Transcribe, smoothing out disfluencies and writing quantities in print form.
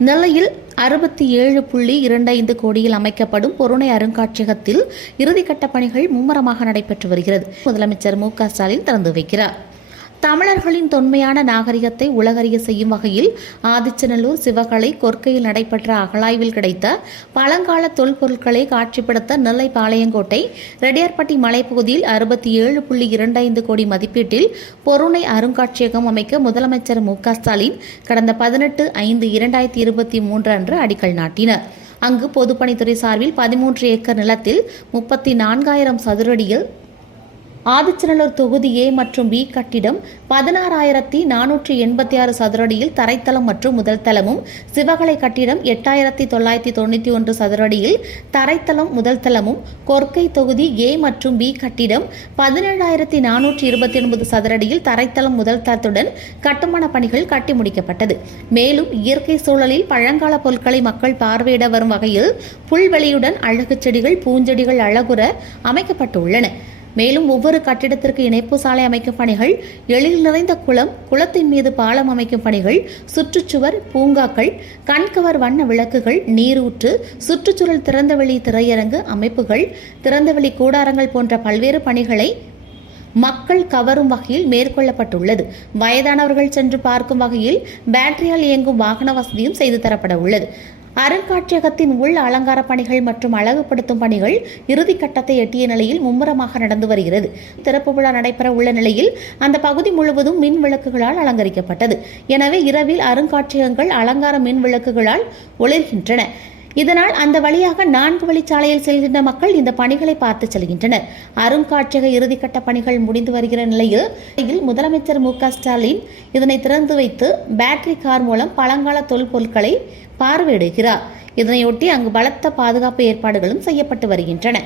நெல்லையில் 67.25 கோடியில் அமைக்கப்படும் பொருணை அருங்காட்சியகத்தில் இறுதிக்கட்ட பணிகள் மும்முரமாக நடைபெற்று வருகிறது. முதலமைச்சர் மு.க.ஸ்டாலின் திறந்து வைக்கிறார். தமிழர்களின் தொன்மையான நாகரிகத்தை உலகறிய செய்யும் வகையில் ஆதிச்சநல்லூர், சிவகலை, கொற்கையில் நடைபெற்ற அகழாய்வில் கிடைத்த பழங்கால தொல்பொருட்களை காட்சிப்படுத்த நெல்லை பாளையங்கோட்டை ரெட்டியார்பட்டி மலைப்பகுதியில் 67.25 கோடி மதிப்பீட்டில் பொருணை அருங்காட்சியகம் அமைக்க முதலமைச்சர் மு.க.ஸ்டாலின் கடந்த 18/5/2023 அன்று அடிக்கல் நாட்டினார். அங்கு பொதுப்பணித்துறை சார்பில் 13 ஏக்கர் நிலத்தில் 34,000 சதுரடியில் ஆதிச்சநல்லூர் தொகுதி ஏ மற்றும் பி கட்டிடம், 16,486 சதுரடியில் தரைத்தளம் மற்றும் முதல் தளமும், சிவகலை கட்டிடம் 8,991 சதுரடியில் தரைத்தளம் முதல் தளமும், கொற்கை தொகுதி ஏ மற்றும் பி கட்டிடம் 17,429 சதுரடியில் தரைத்தளம் முதல் தளத்துடன் கட்டுமான பணிகள் கட்டி முடிக்கப்பட்டது. மேலும் இயற்கை சூழலில் பழங்கால பொருட்களை மக்கள் பார்வையிட வரும் வகையில் புல்வெளியுடன் அழகு செடிகள், பூஞ்செடிகள் அழகுற அமைக்கப்பட்டுள்ளன. மேலும் ஒவ்வொரு கட்டிடத்திற்கு இணைப்பு சாலை அமைக்கும் பணிகள், எழில் நிறைந்த குளம், குளத்தின் மீது பாலம் அமைக்கும் பணிகள், சுற்றுச்சுவர், பூங்காக்கள், கண்கவர் வண்ண விளக்குகள், நீரூற்று, சுற்றுச்சூழல் திறந்தவெளி திரையரங்கு அமைப்புகள், திறந்தவெளி கூடாரங்கள் போன்ற பல்வேறு பணிகளை மக்கள் கவரும் வகையில் மேற்கொள்ளப்பட்டுள்ளது. வயதானவர்கள் சென்று பார்க்கும் வகையில் பேட்டரியால் இயங்கும் வாகன வசதியும் செய்து தரப்பட உள்ளது. அருங்காட்சியகத்தின் உள் அலங்கார பணிகள் மற்றும் அழகுபடுத்தும் பணிகள் இறுதிக்கட்டத்தை எட்டிய நிலையில் மும்முரமாக நடந்து வருகிறது. திறப்பு விழா நடைபெற உள்ள நிலையில் அந்த பகுதி முழுவதும் மின் விளக்குகளால் அலங்கரிக்கப்பட்டது. எனவே இரவில் அருங்காட்சியகங்கள் அலங்கார மின் விளக்குகளால் ஒளிர்கின்றன. இதனால் அந்த வழியாக 4 வழிச்சாலையில் செல்கின்ற மக்கள் இந்த பணிகளை பார்த்து செல்கின்றனர். அருங்காட்சியக இறுதிக்கட்ட பணிகள் முடிந்து வருகிற நிலையில் முதலமைச்சர் மு.க.ஸ்டாலின் இதனை திறந்து வைத்து பேட்டரி கார் மூலம் பழங்கால தொல்பொருட்களை பார்வையிடுகிறார். இதனையொட்டி அங்கு பலத்த பாதுகாப்பு ஏற்பாடுகளும் செய்யப்பட்டு வருகின்றன.